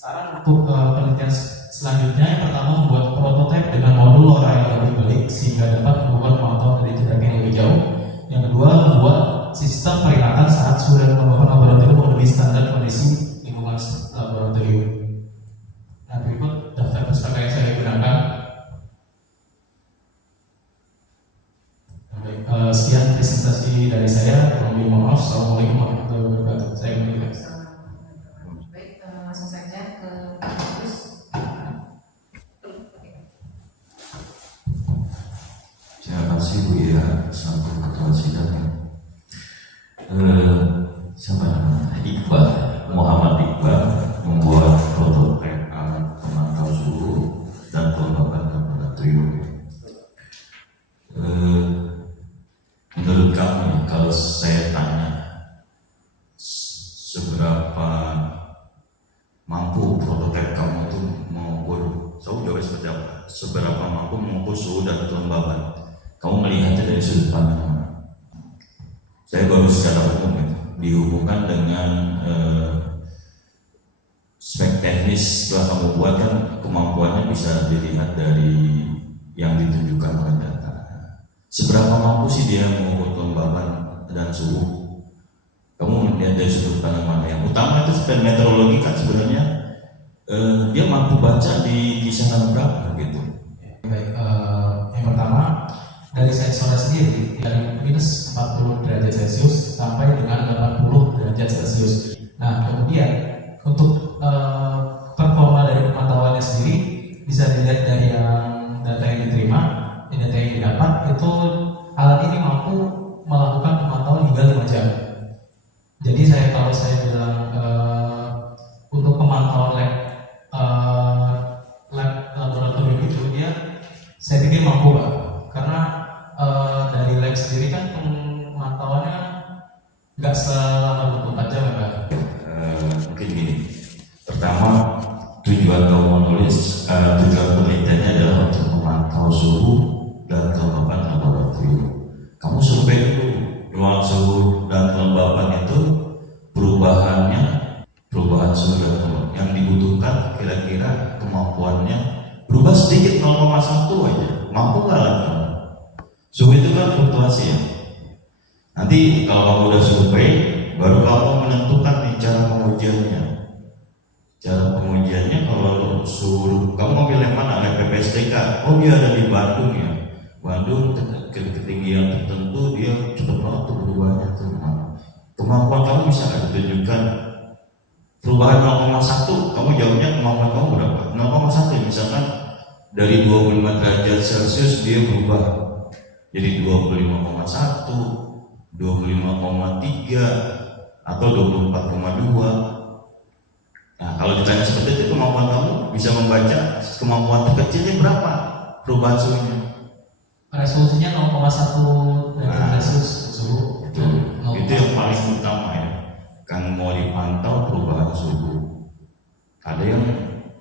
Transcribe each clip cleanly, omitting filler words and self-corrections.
Saran untuk penelitian selanjutnya, yang pertama membuat prototipe dengan modul LoRa yang lebih baik sehingga dapat melakukan pemantauan dari jarak yang lebih jauh. Yang kedua, membuat sistem peringatan saat suhu dan kelembapan laboratorium lebih standar kondisi lingkungan laboratorium. Nah, berikut daftar pustaka yang saya gunakan. Sekian presentasi dari saya. Mohon maaf. Assalamualaikum warahmatullahi wabarakatuh. Saya kembali. Baik, langsung saja ke Agus. Terima kasih Bu ya, selaku ketua sidang. Siapa namanya? Iqbal, Muhammad Iqbal membuat prototipe alat pemantau suhu dan kelembapan laboratorium. Menurut kamu, kalau saya tanya seberapa mampu prototipe kamu itu mengukur, saya jawab seperti apa? Seberapa mampu mengukur suhu dan kelembaban? Kamu melihatnya dari sudut pandang mana? Saya baru secara umum itu dihubungkan dengan spek teknis. Setelah kamu buat kan kemampuannya bisa dilihat dari yang ditunjukkan oleh data. Seberapa mampu sih dia mengukur kelembaban dan suhu? Kamu melihat dari sudut pandang mana? Yang utama itu spek meteorologi kan sebenarnya dia mampu baca di kisaran berapa gitu. Baik, yang pertama dari sensornya sendiri dari minus 40 derajat Celcius sampai dengan 80 derajat Celcius. Nah, kemudian untuk performa dari pemantauannya sendiri bisa dilihat dari yang data yang diterima, data yang didapat itu alat ini mampu melakukan pemantauan hingga 5 jam. Jadi kalau saya bilang untuk pemantauan lab laboratorium itu saya pikir mampu Pak, karena dari lab sendiri kan pemantauannya nggak selama 24 jam ya Pak. Mungkin gini, pertama tujuan kamu menulis tujuan penelitiannya adalah untuk memantau suhu dan kelembapan laboratorium. Kamu survei dulu ruang suhu dan kelembapan itu perubahan suhu dan kelembapan yang dibutuhkan, kira-kira kemampuannya berubah sedikit 0,1 aja, mampu nggak lah kamu? Suhu itu kan fluktuasi ya. Nanti kalau kamu udah survei, baru kamu menentukan nih cara pengujiannya. Cara pengujiannya kalau suhu, kamu ambil yang mana? Lab PPSTK. Oh dia ada di Bandung ya. Bandung ketinggian tertentu dia cepat banget tuh berubahnya tuh. Kemampuan kamu bisa nggak ditunjukkan? Perubahan 0,1, kamu jawabnya kemampuan kamu berapa? 0,1 misalkan dari 25 derajat Celcius dia berubah jadi 25,1, 25,3 atau 24,2. Nah, kalau ditanya seperti itu, kemampuan kamu bisa membaca kemampuan terkecilnya berapa perubahan suhunya? Resolusinya 0,1 derajat Celcius suhu. Itu yang paling utama ya. Kan mau dipantau perubahan suhu. Ada yang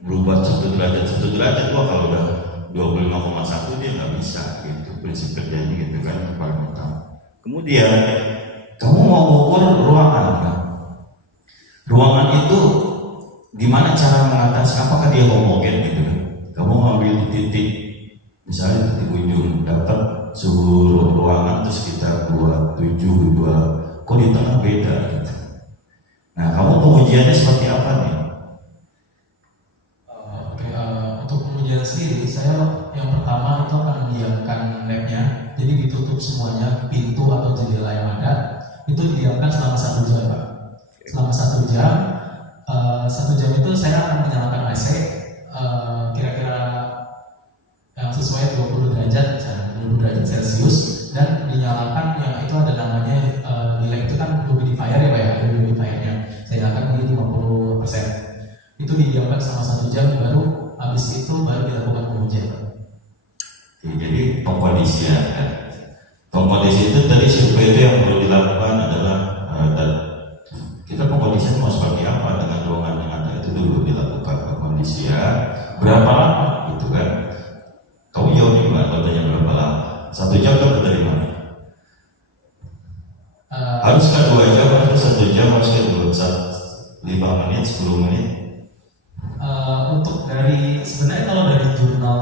berubah 1 derajat, wah kalau udah 25,1 dia nggak bisa gitu. Prinsip kerjanya gitu kan yang paling utama. Kemudian kamu mau ukur ruangan kan? Ruangan itu gimana cara mengatasi, apakah dia homogen gitu kan? Kamu ngambil titik, misalnya titik ujung dapat suhu ruangan itu sekitar 27, kok di tengah beda gitu. Nah, kamu pengujiannya seperti apa nih? Untuk pengujian sendiri, saya yang pertama itu akan mendiamkan labnya, jadi ditutup semuanya, pintu atau jendela yang ada, itu didiamkan selama 1 jam Pak. Selama 1 jam, 1 jam itu saya akan menyalakan AC, kira-kira yang sesuai 20 derajat, 20 derajat Celcius, dan dinyalakan yang itu ada namanya di lab itu kan humidifier ya Pak ya, ada humidifiernya. Saya nyalakan di 50%. Itu didiamkan selama 1 jam, baru habis itu baru dilakukan pengujian. Jadi pengkondisi itu tadi survei itu yang perlu dilakukan adalah kita pengkondisian mau seperti apa dengan ruangan yang ada, itu dulu dilakukan pengkondisian. Berapa lama gitu kan? Kamu jawabnya gimana? Kalau tanya berapa lama? 1 jam dapat dari mana? Haruskah 2 jam atau 1 jam? Haruskah 5 menit, 10 menit? dari sebenarnya kalau dari jurnal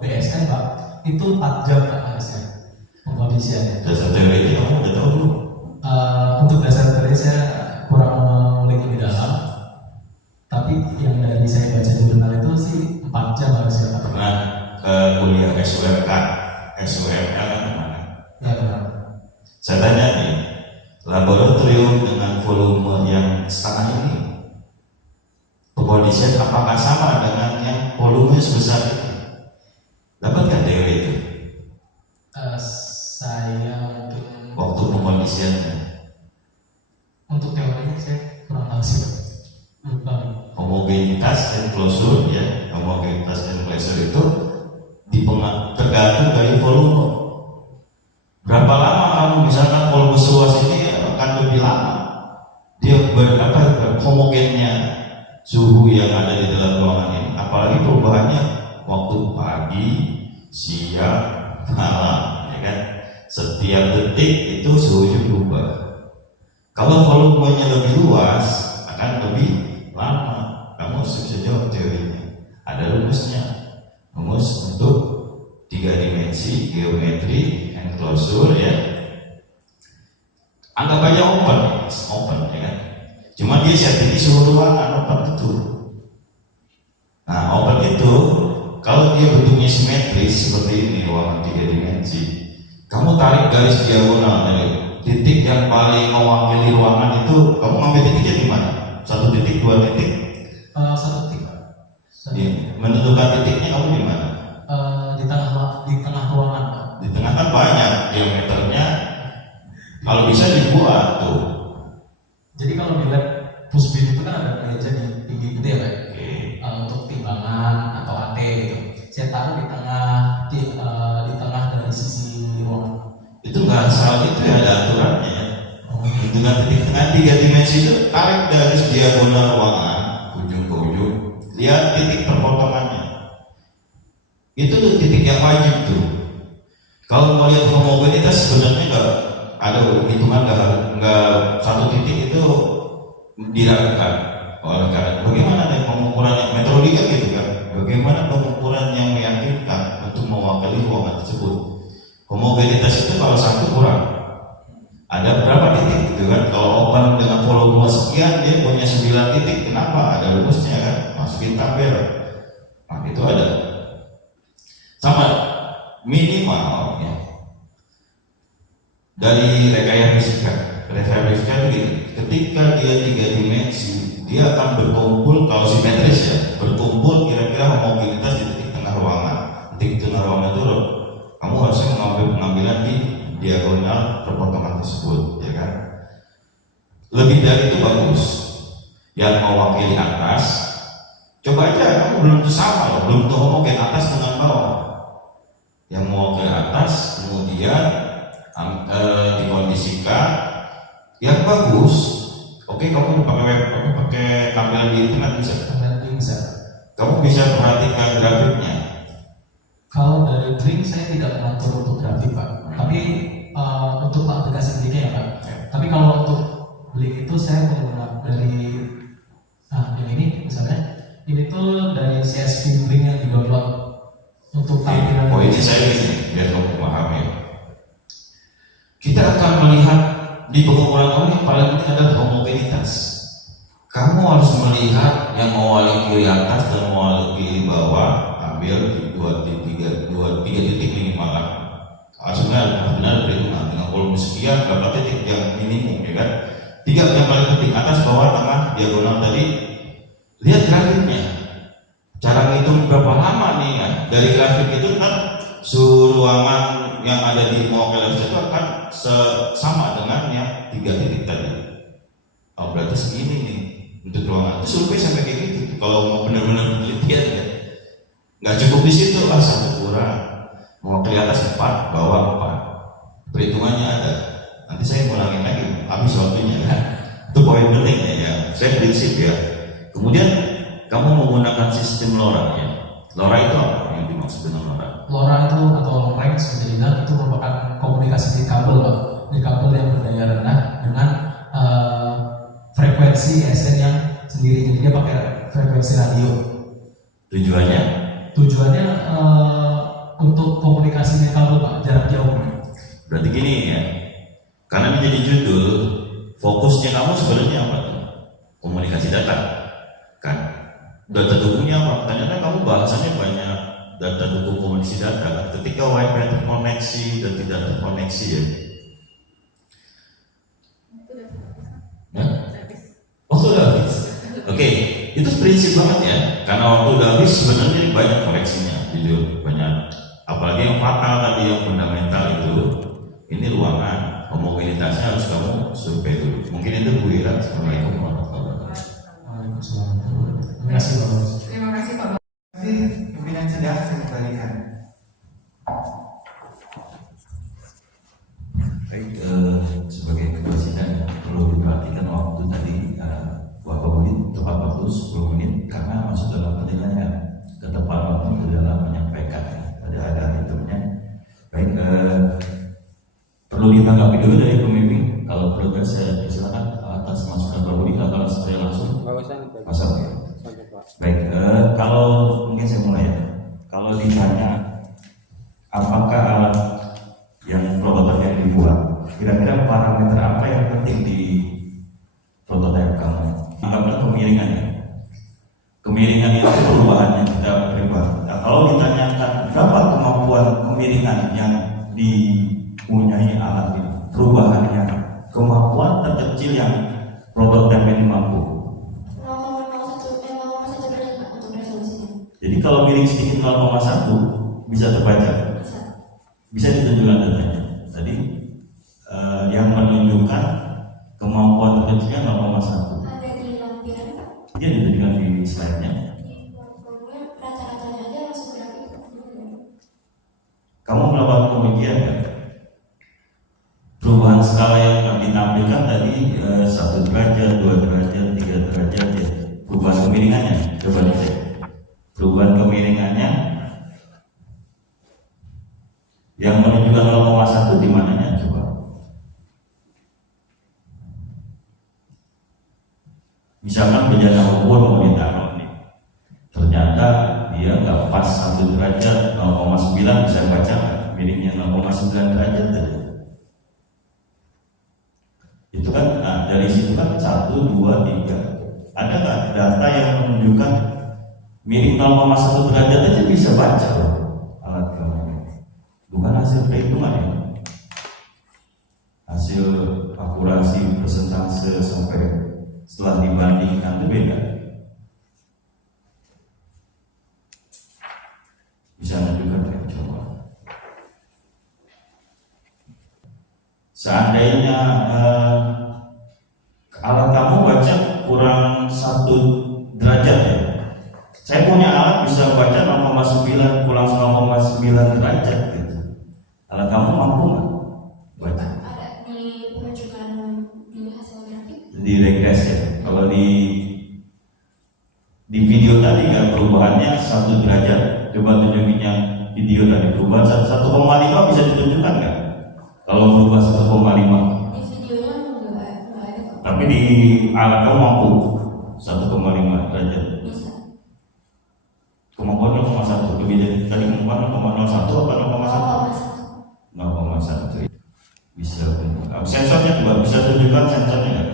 BSN Pak itu 4 jam Pak harusnya pengkondisiannya. Dasar teori kamu nggak tahu dulu. Untuk dasar teori saya kurang mengulik lebih dalam, tapi yang dari saya baca jurnal itu sih 4 jam harusnya Pak. Pernah kuliah SUMK, SUMK kan kemana? Ya benar. Saya tanya nih, laboratorium dengan volume yang setengah ini, pengkondisian apakah sama dengan yang volume sebesar itu? Dapatkah teori itu? Saya mungkin Waktu pengkondisiannya, untuk teorinya saya kurang tahu sih Pak. Lupa. homogenitas dan closure ya, homogenitas dan closure itu tergantung dari volume. Berapa lama kamu misalkan volume seluas ini akan lebih lama dia homogennya suhu yang ada di dalam ruangan ini, apalagi perubahannya waktu pagi, siang, malam, ya kan? Setiap detik itu suhunya berubah. Kalau volumenya lebih luas akan lebih lama. Kamu harus bisa jawab teorinya. Ada rumusnya. Rumus untuk 3 dimensi, geometri, enclosure ya. Anggap aja open ya kan. Cuma dia setting suhu ruangan open itu. Nah open itu kalau dia bentuknya simetris seperti ini ruangan 3 dimensi, kamu tarik garis diagonal dari titik yang paling mewakili ruangan itu, kamu ngambil titiknya di mana? 1 titik, 2 titik? 1 titik Pak. Menentukan titiknya kamu di mana? Di tengah ruangan Pak. Di tengah kan banyak diameternya. Kalau bisa dibuat tuh. Jadi kalau dilihat pusbin itu kan ada meja di tinggi gede ya Pak. Oke. Untuk timbangan atau AT gitu. Saya taruh di tengah dari sisi ruangan. Itu nggak salah itu ya, ada aturannya ya. Dengan titik tengah 3 dimensi itu tarik garis diagonal ruangan ujung ke ujung, lihat titik perpotongannya. Itu tuh titik yang wajib tuh. Kalau mau lihat homogenitas sebenarnya nggak ada hitungan, nggak 1 titik itu diragukan. Oleh karena bagaimana dengan pengukuran yang metodologi gitu kan? Bagaimana pengukuran yang meyakinkan untuk mewakili ruangan tersebut? Homogenitas itu kalau 1 kurang. Ada berapa titik gitu kan? Kalau open dengan volume sekian dia punya 9 titik. Kenapa? Ada rumusnya kan? Masukin tabel. Nah itu ada. Sama minimal ya. Dari rekayasa fisika. Rekayasa fisika itu gini, ketika dia 3 dimensi, dia akan berkumpul kalau simetris ya, berkumpul kira-kira homogenitas di titik tengah ruangan. Titik tengah ruangan itu kamu harusnya mengambil pengambilan di diagonal perpotongan tersebut, ya kan? Lebih dari itu bagus. Yang mewakili atas, coba aja kamu belum tentu sama loh, belum tentu homogen atas dengan bawah. Yang mewakili atas kemudian dikondisikan yang bagus. Oke, kamu pakai tampilan di internet bisa. Bisa. Kamu bisa perhatikan grafiknya. Kalau dari Blink saya tidak mengatur untuk grafik Pak, tapi untuk aplikasi Blinknya ya Pak. Tapi kalau untuk Blink itu saya menggunakan dari yang ini misalnya, ini tuh dari CSV Blink yang didownload untuk tampilan. Oh ini saya ini biar kamu memahami. Kita akan melihat di pengukuran kamu yang paling penting adalah homogenitas. Kamu harus melihat yang mewakili kiri atas dan mewakili kiri bawah. Ambil 3 titik minimal lah. Sebenarnya perhitungan dengan volume sekian berapa titik yang minimum ya kan? 3 yang paling penting, atas, bawah, tengah, diagonal tadi. Lihat grafiknya. Cara ngitung berapa lama nih kan? Dari grafik itu kan suhu ruangan yang ada di mewakili itu akan sama dengan yang 3 titik tadi. Oh berarti segini nih untuk ruangan. Itu survei sampai kayak gitu. Kalau mau benar-benar penelitian ya. Nggak cukup di situ lah, 1 kurang. Mewakili atas 4, bawah 4. Perhitungannya ada. Nanti saya ngulangin lagi, habis waktunya. Itu poin penting ya. Saya prinsip ya. Kemudian kamu menggunakan sistem LoRa ya. LoRa itu apa yang dimaksud dengan LoRa? LoRa itu atau long range bisa dibilang itu merupakan komunikasi di kabel Pak. Di kabel yang berdaya rendah dengan frekuensi SN yang sendiri. Jadi dia pakai frekuensi radio. Tujuannya? Tujuannya untuk komunikasi netral Pak, jarak jauh. Berarti gini ya, karena menjadi judul, fokusnya kamu sebenarnya apa tuh? Komunikasi data, kan? Data dukungnya apa? Ternyata kamu bahasannya banyak data dukung komunikasi data. Ketika WiFi terkoneksi dan tidak terkoneksi ya. Nah? Oh sudah habis. Oke, itu prinsip banget ya. Karena waktu udah habis sebenarnya banyak koleksinya, jujur banyak. Apalagi yang fatal tadi yang fundamental itu, ini ruangan homogenitasnya harus kamu survei dulu. Mungkin itu Bu Ira. Assalamualaikum warahmatullahi wabarakatuh. Waalaikumsalam. Terima kasih Pak. Terima kasih Pak. Pimpinan sidang saya kembalikan. Baik, sebagai ketua sidang perlu diperhatikan waktu tadi Bapak menit tepat waktu 10 menit karena masuk dalam penilaian ke depan waktu ke dalam menyampaikan ada hitungnya. Baik, perlu ditanggapi dulu dari pemimpin. Kalau perlu saya silakan atas masukan Pak Budi atau saya langsung masuk ya. Baik, kalau mungkin saya mulai ya. Kalau ditanya apakah alat yang prototipe yang dibuat, kira-kira parameter apa yang penting di prototipe kamu? Anggaplah kemiringannya. Kemiringan itu perubahannya kita berubah. Nah, kalau ditanyakan berapa kemampuan kemiringan yang dipunyai alat ini, perubahannya, kemampuan terkecil yang prototipe ini mampu. 0,1 derajat untuk resolusinya. Jadi kalau miring sedikit 0,1 bisa terbaca. Bisa ditunjukkan datanya. Tadi yang menunjukkan kemampuan terkecilnya 0,1. Ada di lampiran Pak. Dia ditunjukkan di slide-nya. Di formulnya rata-ratanya aja langsung grafik. Kamu melakukan pengujian kan? Perubahan skala yang ditampilkan tadi 1 derajat, 2 derajat, 3 derajat ya. Perubahan kemiringannya, coba dicek. Perubahan kemiringannya yang menunjukkan 0,1 di mananya coba. Misalkan bejana ukur mau ditaruh nih, ternyata dia nggak pas 1 derajat, 0,9 bisa baca miringnya 0,9 derajat tadi. Itu kan, nah dari situ kan 1, 2, 3. Ada nggak data yang menunjukkan miring 0,1 derajat aja bisa baca loh alat kamu? Bukan hasil perhitungan ya, hasil akurasi persentase sampai setelah dibandingkan itu beda. Bisa menunjukkan ya, coba. Seandainya alat kamu baca kurang 1 derajat ya, saya punya alat bisa baca 0,9 kurang 0,9 derajat gitu. Alat kamu mampu nggak baca? Ada di penunjukan di hasil grafik. Di regres ya. Kalau di video tadi ya perubahannya 1 derajat. Coba tunjukin yang video tadi perubahan 1,5 bisa ditunjukkan nggak? Kalau berubah 1,5. Di videonya nggak ada Pak. Tapi di alat kamu mampu 1,5 derajat. Bisa. Kemampuan 0,1. Lebih dari tadi kemampuan 0,01 apa 0,1? 0,1. 0,1 bisa. Sensornya juga bisa tunjukkan sensornya nggak?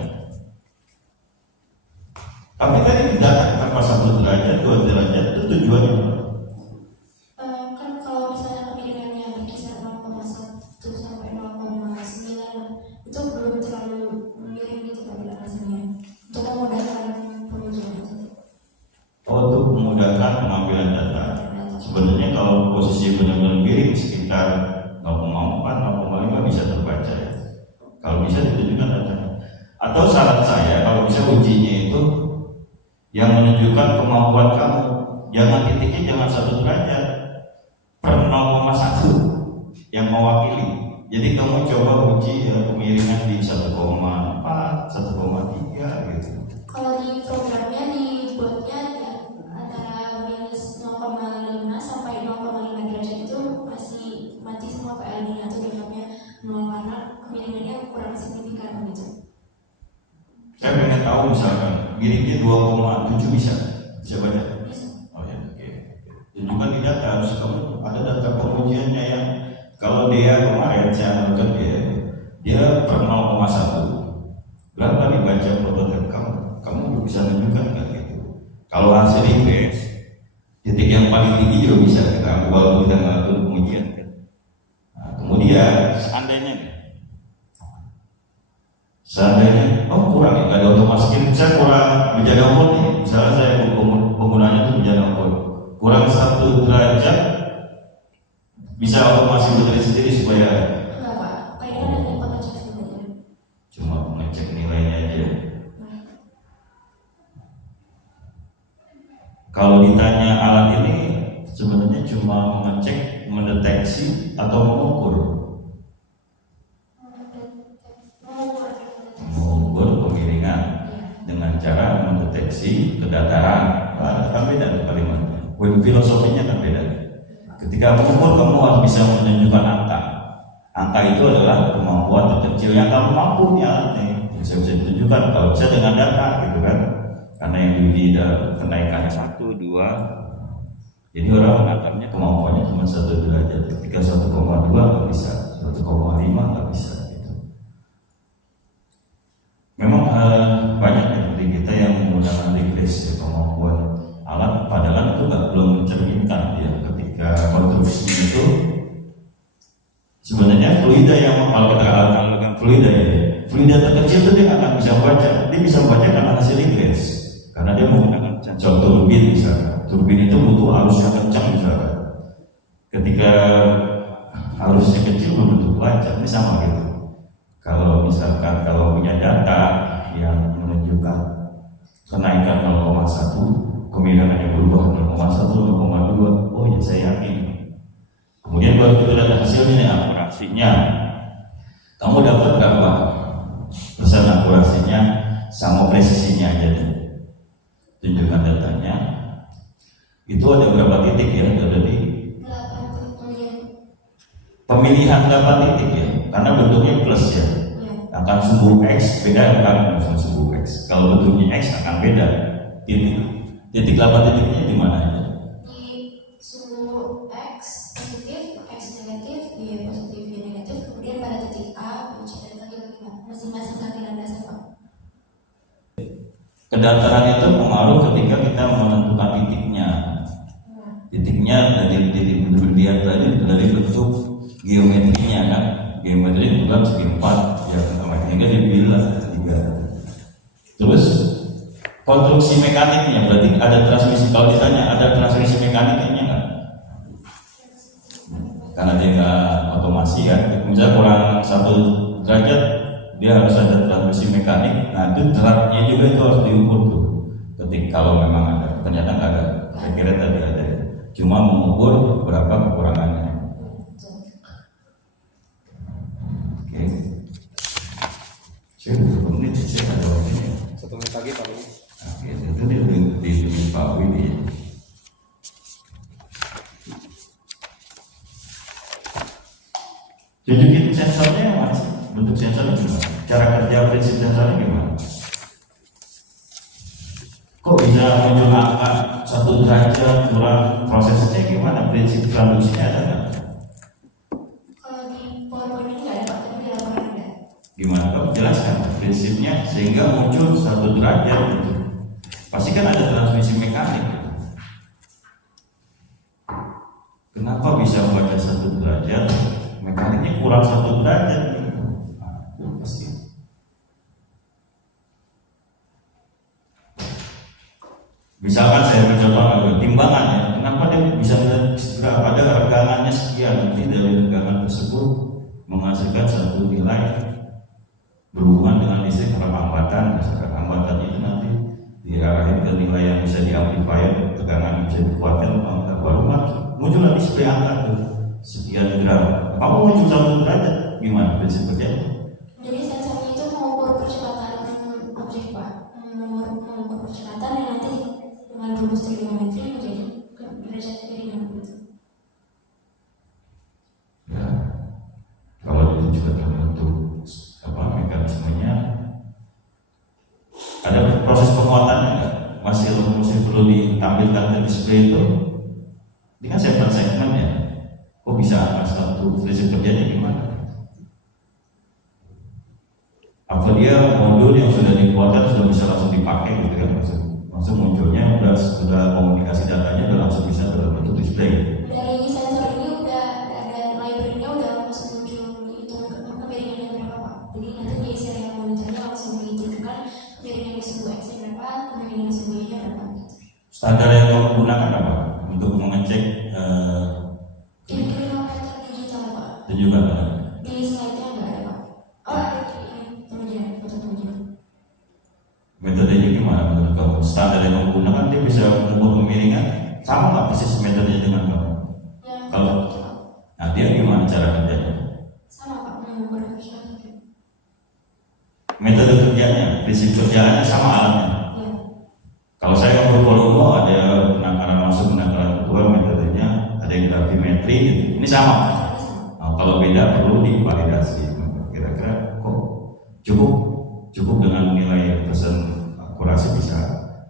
Tapi tadi tidak apa 1 derajat, 2 derajat itu tujuannya apa? Kan kalau misalnya kemiringannya berkisar 0,1 sampai 0,9 itu belum terlalu miring gitu Pak rasanya. Untuk memudahkan penunjukan itu. Oh, untuk memudahkan pengambilan data. Sebenarnya kalau posisi benar-benar miring sekitar 0,4, 0,5 bisa terbaca ya. Kalau bisa ditunjukkan datanya. Atau syarat saya kalau bisa ujinya itu yang menunjukkan kemampuan kamu, jangan titiknya jangan 1 derajat per 0,1 yang mewakili. Jadi kamu coba uji ya, kemiringan di 1,4, 1,3 gitu. Kalau di programnya dibuatnya ya, antara minus 0,5 sampai 0,5 derajat itu masih mati semua PLD-nya atau dianggapnya 0 karena kemiringannya kurang signifikan gitu. Saya pengen tahu misalkan miringnya 2,7 bisa baca? Bisa. Oh ya, oke. tunjukkan di data, harus kamu ada data pengujiannya yang kalau dia kemarin saya analikan dia per 0,1 berapa dibaca prototipe kamu bisa tunjukkan kan gitu. Kalau hasil IPS titik yang paling tinggi juga bisa kita ambil walaupun kita ngelakuin pengujian kan. Nah, kemudian seandainya kurang ya, nggak ada otomatis, saya kurang menjaga umur nih, misalnya saya penggunanya itu menjaga umur kurang 1 derajat, bisa otomatis berdiri sendiri supaya Enggak Pak, Pak ini kan ada pengecek sebenarnya. cuma mengecek nilainya aja. Kalau ditanya alat ini sebenarnya cuma mengecek, mendeteksi atau mengukur. Mengukur kemiringan dengan cara mendeteksi kedataran. Kan beda tuh kalimatnya. Filosofinya kan beda. Ketika mengukur kamu harus bisa menunjukkan angka. Angka itu adalah kemampuan terkecil yang kamu mampu ya. Bisa ditunjukkan kalau bisa dengan data gitu kan. Karena yang diuji kenaikannya 1, 2. Jadi orang menganggapnya kemampuannya cuma 1 derajat. Ketika 1,2 nggak bisa, 1,5 nggak bisa gitu. Memang banyak dari kita yang menggunakan regress ya, kemampuan alat, padahal itu belum mencerminkan ya ketika konstruksi itu sebenarnya fluida yang kalau kita alami fluida ya, fluida terkecil itu dia akan bisa membaca, dia bisa membaca karena hasil regress, karena dia menggunakan sensor turbin misalnya, turbin itu butuh arus yang kencang misalnya, ketika arusnya kecil belum tentu baca, ini sama gitu. Kalau misalkan kalau punya data yang menunjukkan kenaikan 0,1, kemiringannya berubah 0,1, 0,2, oh ya saya yakin. Kemudian baru kita lihat hasilnya nih, akurasinya. Kamu dapat berapa persen akurasinya sama presisinya aja deh. Tunjukkan datanya. Itu ada berapa titik ya? Ada di 8 pemilihan 8 titik ya, karena bentuknya plus ya. Akan sumbu X beda kan dengan sumbu X. Kalau bentuknya X akan beda. Titik 8 titiknya di mana aja? Di sumbu X positif, X negatif, Y positif, Y negatif, kemudian pada titik A, B, C, dan lagi masing-masing kaki landasan Pak. Kedataran itu pengaruh ketika kita menentukan titiknya. Titiknya dari dilihat tadi dari bentuk geometrinya kan. Geometri bukan segi 4 ya, sehingga dibilang 3. Terus konstruksi mekaniknya berarti ada transmisi. Kalau ditanya ada transmisi mekaniknya nggak? Karena dia nggak otomasi kan. Misalnya kurang 1 derajat dia harus ada transmisi mekanik. Nah itu deratnya juga itu harus diukur tuh. Ketika kalau memang ada, ternyata nggak ada. Saya kira tadi ada. Cuma mengukur berapa kekurangannya. Oke. Saya 20 menit saya ada waktunya. 1 menit lagi Pak. Oke, itu di Pak Widi. Tunjukin sensornya yang mana? Bentuk sensornya gimana? Cara kerja prinsip sensornya gimana? Kok bisa muncul angka 1 derajat kurang, prosesnya gimana? Prinsip transduksinya ada nggak? Kalau di PowerPoint ini nggak ada Pak, tapi di laporan ada. Gimana? Kamu jelaskan prinsipnya sehingga muncul 1 derajat gitu. Pasti kan ada transmisi mekanik. Kenapa bisa membaca 1 derajat? Mekaniknya kurang 1 derajat gitu. Nah, itu pasti. Misalkan saya mencontoh timbangannya, kenapa dia bisa segera pada regangannya sekian, nanti dari regangan tersebut menghasilkan 1 nilai berhubungan dengan listrik karena hambatan, misalkan hambatannya itu nanti diarahin ke nilai yang bisa diamplifier, tegangan yang bisa dikuatkan, maka baru muncul lagi display angka sekian gram. Kamu muncul 1 derajat, gimana prinsip kerjanya? Jadi sensornya itu mengukur percepatan objek Pak, mengukur percepatan yang nanti dengan rumus trigonometri menjadi derajat kemiringan gitu. Ya, kalau itu juga terbentuk mekanismenya, ada proses penguatannya nggak? Masih perlu ditampilkan ke display itu? Ini kan segmen ya. Kok bisa angka 1 prinsip kerjanya gimana? Apa dia modul yang sudah dikeluarkan sudah bisa langsung dipakai gitu kan? Langsung munculnya sudah komunikasi datanya udah langsung bisa dalam bentuk display. Dari sensor ini udah ada library-nya udah langsung muncul itu kemiringannya berapa Pak. Jadi nanti di serial monitornya langsung ditunjukkan kemiringan di sebuah X berapa, kemiringan di sebuah Y berapa. Standar yang kamu gunakan apa untuk mengecek Incremental digital Pak. tunjukkan? Di slide-nya nggak ada Pak. Oh ada ini pengujian, foto pengujian. Metodenya gimana menurut kamu? Standar yang kamu gunakan dia bisa mengukur kemiringan sama nggak persis metodenya dengan kamu? Ya, Kalau nah dia gimana cara kerjanya? sama Pak, mengukur visual. Metode kerjanya, prinsip kerjaannya sama alatnya. Ya, Kalau saya ngukur volume ada penakaran masuk, penakaran keluar, metodenya ada yang gravimetri gitu. Ini sama. Nah, kalau beda perlu divalidasi. Kira-kira kok cukup dengan nilai persen akurasi bisa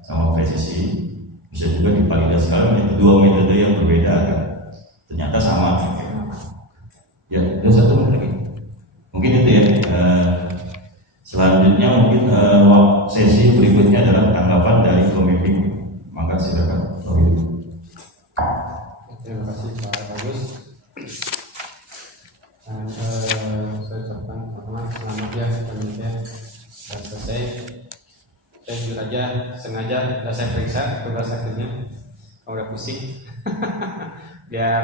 sama presisi, bisa juga divalidasi. Kalau dua metode yang berbeda kan ternyata sama. Ya, ada satu lagi. Mungkin itu ya. Selanjutnya mungkin sesi berikutnya adalah tanggapan dari pemimpin. Maka silakan. Terima kasih Pak Bagus. Dan saya ucapkan pertama selamat ya penelitian sudah selesai. Saya jujur aja sengaja sudah saya periksa tugas akhirnya, kalau udah pusing biar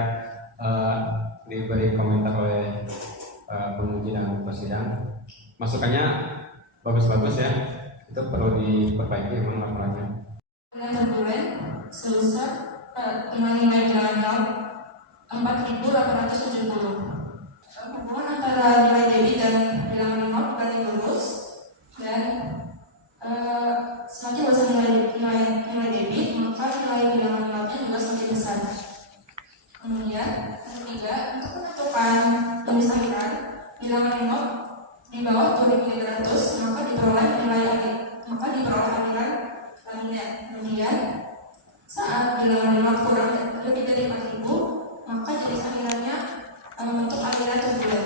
diberi komentar oleh penguji dan persidang. Masukannya bagus-bagus ya, itu perlu diperbaiki memang laporannya. dengan turbulen sebesar dengan nilai bilangan 4.870. Hubungan antara nilai debit dan bilangan not paling lurus dan semakin besar nilai debit maka nilai bilangan notnya juga semakin besar. Kemudian yang ketiga, untuk menentukan tulis akhiran bilangan not di bawah 2.300 maka diperoleh akhiran laminet. Kemudian saat bilangan not kurang lebih dari 4.000 maka jenis akhirannya membentuk akhiran turbulen.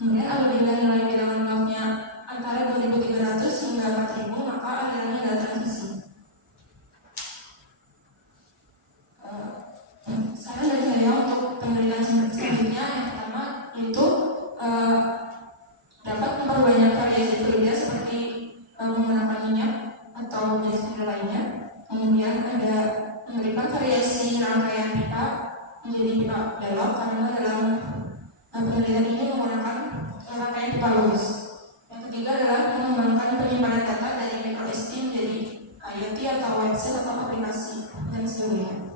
Kemudian apabila nilai bilangan notnya antara 2.300 hingga 4.000 maka akhirannya adalah transisi. Saran dari saya untuk penelitian selanjutnya yang pertama yaitu dapat memperbanyak variasi fluida seperti menggunakan minyak atau jenis fluida lainnya. Kemudian ada memberikan variasi rangkaian pipa menjadi pipa belok karena dalam penelitian ini menggunakan rangkaian pipa lurus. Yang ketiga adalah mengembangkan penyimpanan data dari microSD menjadi IoT atau website atau aplikasi dan sebagainya.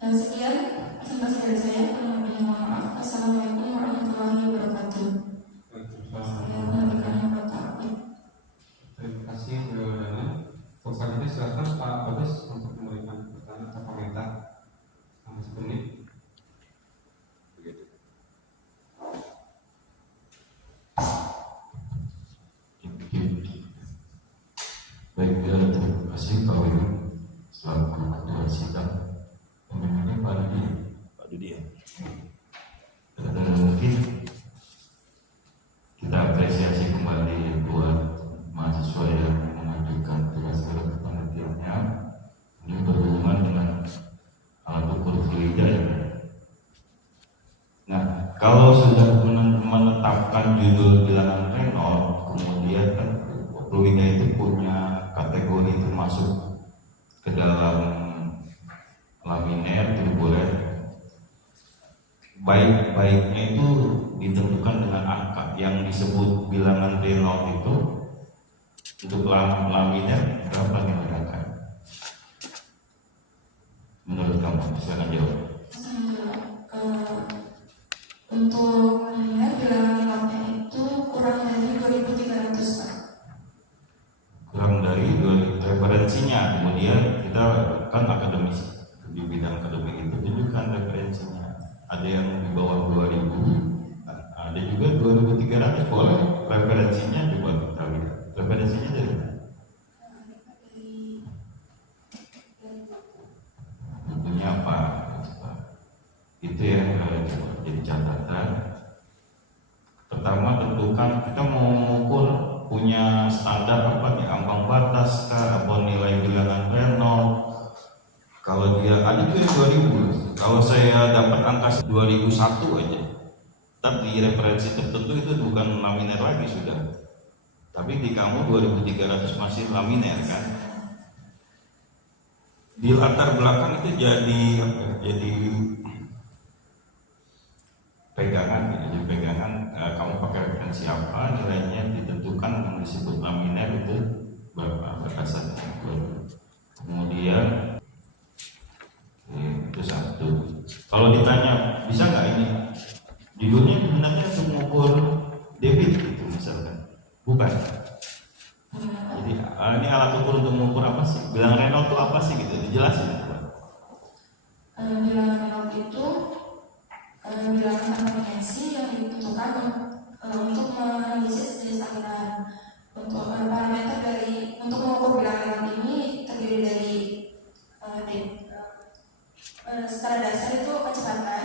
Dan sekian presentasi dari saya. Kurang mohon maaf. Assalamualaikum warahmatullahi wabarakatuh. Saya memberikan yang pertama. Terima kasih Bu Dana. Untuk selanjutnya silakan Pak Bagus untuk memberikan pertanyaan atau komentar selama 10 menit. Baik, terima kasih Pak Wiwi selaku ketua sidang. Pemimpinnya Pak Dudi ya. Mungkin kita apresiasi kembali buat mahasiswa yang mengajukan tugas penelitiannya. Ini berhubungan dengan alat ukur fluida ya. Nah, kalau sudah menetapkan judul bilangan Reynolds, kemudian kan fluida itu punya kategori termasuk ke dalam laminer, turbulen. Baik-baiknya itu ditentukan dengan angka yang disebut bilangan Reynolds itu. Untuk laminer berapa dikatakan? Menurut kamu, silakan jawab. Untuk laminer bilangan notnya itu kurang dari 2.300 Pak. Kurang dari referensinya. Kemudian kita kan akademis di bidang akademik itu tunjukkan referensinya. Ada yang di bawah 2.000, ada juga 2.300 boleh. Referensinya coba kita lihat. Referensinya dari mana? saya dapat angka 2001 aja, tapi referensi tertentu itu bukan laminer lagi sudah. Tapi di kamu 2300 masih laminer kan? Di latar belakang itu jadi apa? Jadi pegangan, ya. Jadi pegangan kamu pakai referensi apa, nilainya ditentukan yang disebut laminer itu berapa batasannya. Kemudian itu satu. Kalau ditanya bisa nggak ini, judulnya sebenarnya untuk mengukur debit gitu misalkan, bukan. Jadi ini alat ukur untuk mengukur apa sih? Bilangan Reynolds itu apa sih gitu? Dijelasin. Bilangan Reynolds itu bilangan frekuensi yang ditentukan untuk menganalisis jenis aliran. Untuk parameter dari untuk mengukur bilangan Reynolds ini terdiri dari secara dasar itu kecepatan,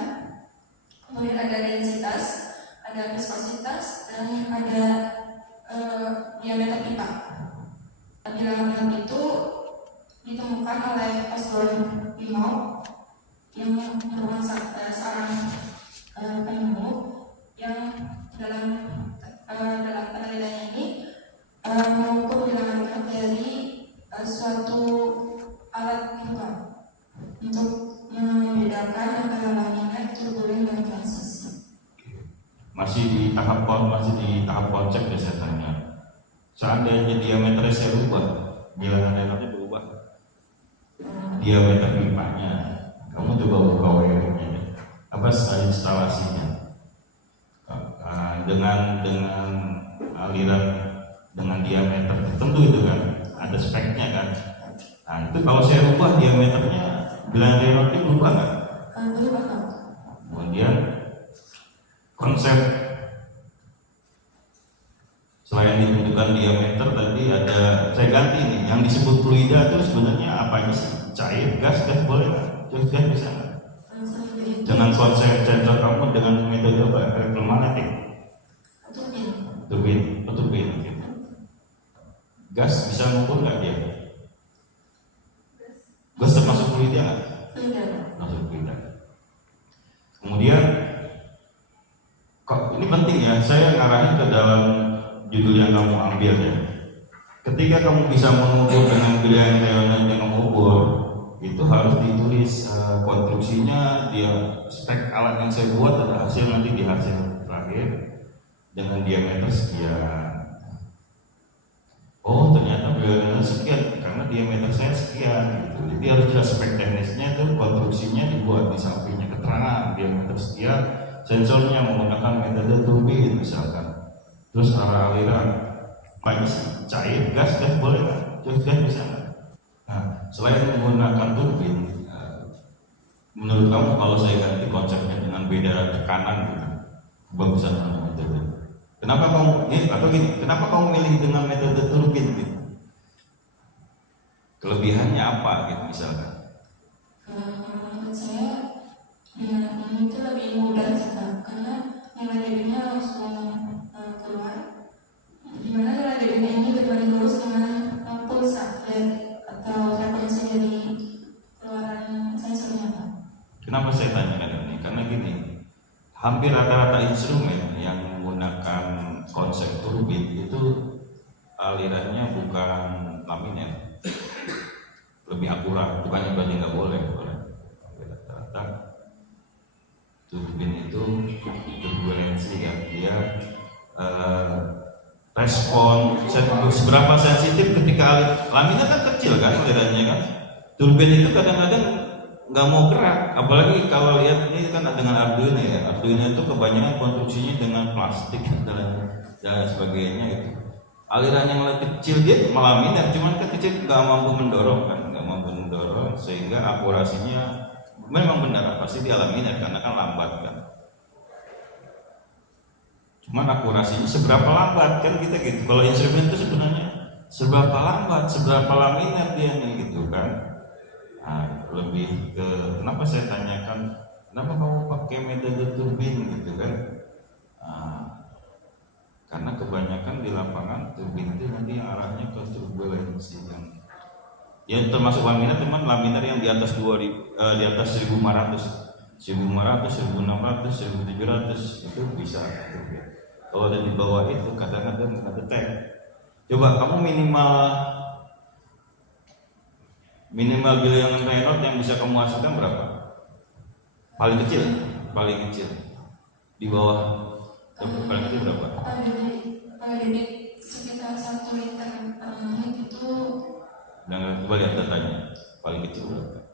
kemudian ada densitas, ada viskositas, dan ada diameter pipa. Bilangan Reynolds itu ditemukan oleh Osborn Limau yang merupakan seorang penemu yang dalam penelitiannya ini mengukur bilangan Reynolds dari suatu alat virtual untuk membedakan antara laminer, turbulen, dan transisi. Masih di tahap konsep ya saya tanya. Seandainya diameternya saya rubah, bilangan Reynolds berubah. Diameter pipanya, kamu coba buka wiringnya, apa instalasinya, dengan aliran dengan diameter tertentu itu kan, ada speknya kan. Nah itu kalau saya rubah diameternya, bilangan Reynolds itu berubah nggak? Berubah. Kemudian konsep selain ditentukan diameter tadi ada, saya ganti nih, yang disebut fluida itu sebenarnya apa sih? Cair, gas boleh nggak? Gas bisa nggak? Dengan konsep sensor kamu dengan metode apa? Elektromagnetik? Turbin. Gas bisa mengukur nggak dia? Gas termasuk fluida nggak? Masuk fluida. Kemudian kok ini penting ya, saya ngarahin ke dalam judul yang kamu ambil ya. Ketika kamu bisa mengukur dengan bilangan Reynolds yang kamu ukur, itu harus ditulis konstruksinya, dia spek alat yang saya buat ada hasil nanti di hasil terakhir dengan diameter sekian. Oh ternyata bilangan sekian karena diameter saya sekian gitu. Jadi harus jelas spek teknisnya itu, konstruksinya dibuat di sampingnya keterangan diameter sekian, sensornya menggunakan metode turbin misalkan. Terus arah aliran apa sih? Cair, gas boleh nggak? Gas bisa nggak? Nah, selain menggunakan turbin, menurut kamu kalau saya ganti konsepnya dengan beda tekanan gitu, bagusan mana metode? Kenapa kamu kenapa kamu milih dengan metode turbin gitu? Kelebihannya apa gitu misalkan? Menurut saya bilangan ini itu lebih mudah karena nilai debitnya langsung keluar. Dimana nilai debitnya ini berbanding lurus dengan pulsa atau frekuensi dari keluaran sensornya, Pak. Kenapa saya tanyakan ini? Karena gini, hampir rata-rata instrumen yang menggunakan konsep turbin itu alirannya bukan laminer, lebih akurat, bukannya berarti nggak boleh. Rata-rata turbin itu turbulensi ya, dia respon seberapa sensitif ketika laminar kan kecil kan alirannya kan. Turbin itu kadang-kadang nggak mau gerak, apalagi kalau lihat ini kan dengan Arduino ya. Arduino itu kebanyakan konstruksinya dengan plastik dan sebagainya itu. Aliran yang kecil dia melaminar, cuman kecil nggak mampu mendorong kan, sehingga akurasinya memang benar pasti dia laminar karena kan lambat kan. Cuman akurasinya seberapa lambat kan kita gitu. Kalau instrumen itu sebenarnya seberapa lambat, seberapa laminar dia nih gitu kan. Nah, lebih ke kenapa saya tanyakan kenapa kamu pakai metode turbin gitu kan. Nah, karena kebanyakan di lapangan turbin itu nanti arahnya ke turbulensi yang ya termasuk laminar, cuman laminar yang di atas 1500 1.500, 1.600, 1.700 itu bisa rupiah. Kalau ada di bawah itu kadang-kadang nggak detect. Coba kamu minimal bilangan Reynolds yang bisa kamu hasilkan berapa? Paling kecil di bawah paling kecil berapa? Kalau unit sekitar 1 liter per menit itu Jangan coba lihat datanya paling kecil berapa?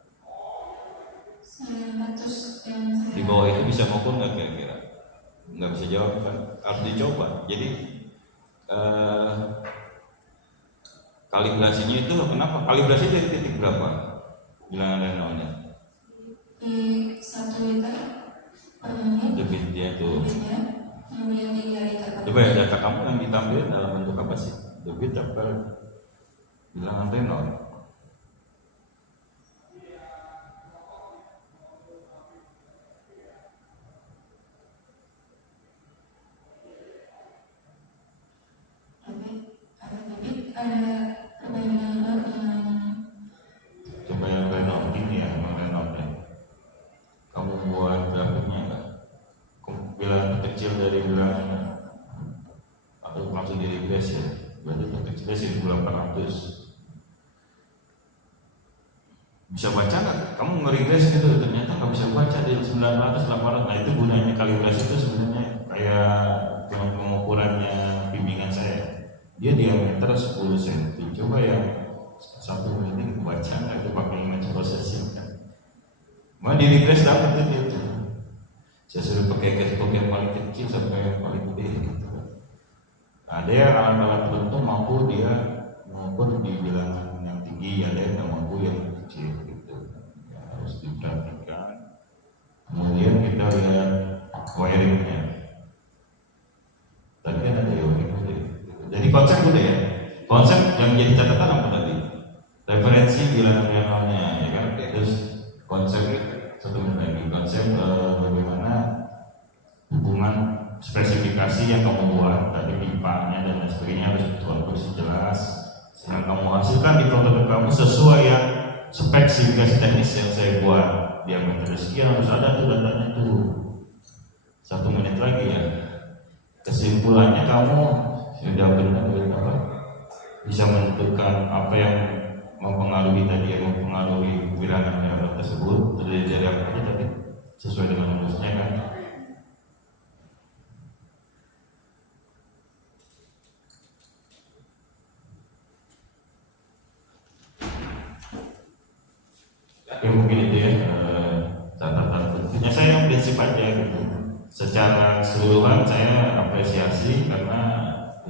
900 yang Di bawah itu bisa maupun nggak kira-kira? Nggak bisa jawab kan? Harus dicoba. Jadi kalibrasinya itu kenapa? Kalibrasi dari titik berapa? Bilangan Reynolds-nya? di 1 liter per menit Debit dia tuh. debitnya kemudian 3 liter per Coba ya data kamu yang ditampilkan dalam bentuk apa sih? Debit apa bilangan Reynolds? ada debit, ada perbandingan yang Coba yang Reynolds ini ya, yang Reynolds ya. Kamu buat grafiknya enggak? Bilangan kecil dari bilangannya atau langsung di regress ya? Berarti terkecilnya 1.800. Bisa baca nggak? Kamu nge-regress gitu, ternyata nggak bisa baca di 900, 800. Nah itu gunanya kalibrasi itu sebenarnya kayak pengukurannya bimbingan saya. Dia diameter 10 cm. Coba yang 1 menit baca nggak itu pakai image processing kan? Mau di regress dapat tuh dia tuh. Saya suruh pakai cashbook yang paling kecil sampai yang paling gede gitu. Ada yang alat-alat tertentu mampu dia mengukur di bilangan yang tinggi, ada yang mampu yang kecil gitu. Ya, harus diperhatikan. Kemudian kita lihat wiringnya. Tadi kan ada wiring gede. Jadi konsep udah ya. Konsep yang jadi catatan apa tadi? Referensi bilangan Reynolds-nya, ya kan? Terus konsep satu menit lagi. Konsep bagaimana hubungan spesifikasi yang kamu buat tadi pipanya dan lain sebagainya harus betul-betul jelas sehingga kamu hasilkan di prototipe kamu sesuai yang spesifikasi teknis yang saya buat. Diameter sekian harus ada tuh datanya tuh. 1 menit lagi ya. Kesimpulannya kamu sudah benar apa? Bisa menentukan apa yang mempengaruhi tadi, yang mempengaruhi bilangan Reynolds tersebut terdiri dari apa aja tadi sesuai dengan rumusnya kan. Ya mungkin itu ya catatan pentingnya. Saya yang prinsip aja gitu. Secara keseluruhan saya apresiasi karena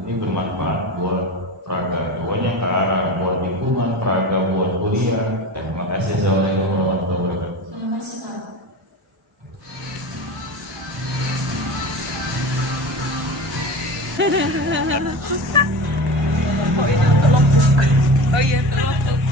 ini bermanfaat buat Praga. Pokoknya ke arah buat lingkungan, Praga buat kuliah. Terima kasih. Assalamualaikum warahmatullahi wabarakatuh. terima kasih Pak. Oh iya, tolong. Oh iya, tolong.